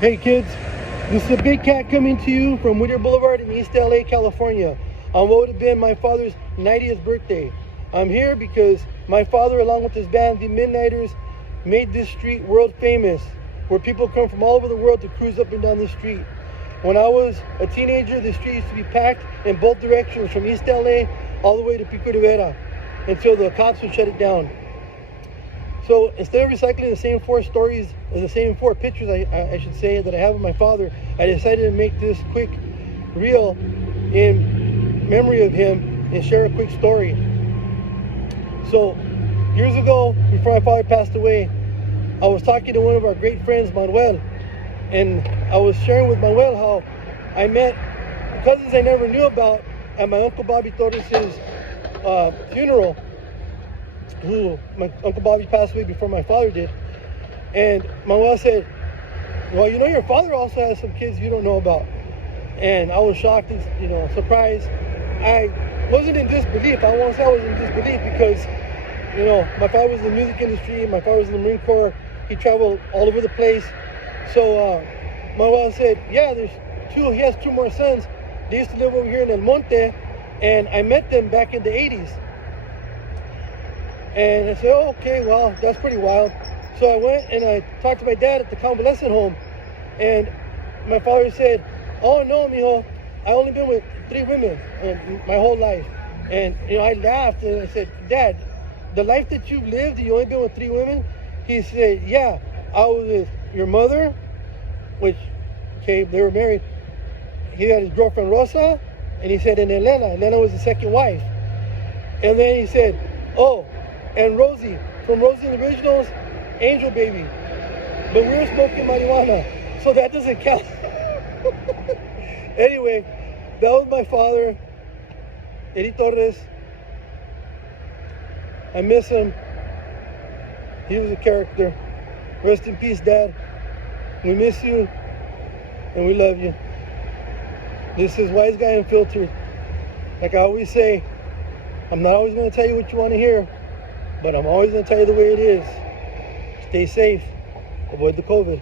Hey kids, this is a big cat coming to you from Whittier Boulevard in East LA, California, on what would have been my father's 90th birthday. I'm here because my father, along with his band, Thee Midniters, made this street world famous, where people come from all over the world to cruise up and down the street. When I was a teenager, the street used to be packed in both directions, from East LA all the way to Pico Rivera, until the cops would shut it down. So instead of recycling the same four stories, or the same four pictures, I should say, that I have of my father, I decided to make this quick reel in memory of him and share a quick story. So years ago, before my father passed away, I was talking to one of our great friends, Manuel, and I was sharing with Manuel how I met cousins I never knew about at my Uncle Bobby Torres' funeral. My Uncle Bobby passed away before my father did. And Manuel said, well, you know, your father also has some kids you don't know about. And I was shocked and, surprised. I wasn't in disbelief. I won't say I was in disbelief because, my father was in the music industry. My father was in the Marine Corps. He traveled all over the place. So Manuel said, yeah, he has two more sons. They used to live over here in El Monte, and I met them back in the 80s. And I said, oh, okay, well, that's pretty wild. So I went and I talked to my dad at the convalescent home, and my father said, oh, no, mijo, I only been with 3 women my whole life. And, I laughed and I said, Dad, the life that you've lived, you only been with 3 women? He said, yeah, I was with your mother, which, okay, they were married. He had his girlfriend Rosa, and he said, and Elena was the second wife. And then he said, oh, and Rosie, from Rosie and the Originals, Angel Baby. But we were smoking marijuana, so that doesn't count. Anyway, that was my father, Eddie Torres. I miss him. He was a character. Rest in peace, Dad. We miss you, and we love you. This is Wiseguy Unfiltered. Like I always say, I'm not always going to tell you what you want to hear, but I'm always going to tell you the way it is. Stay safe. Avoid the COVID.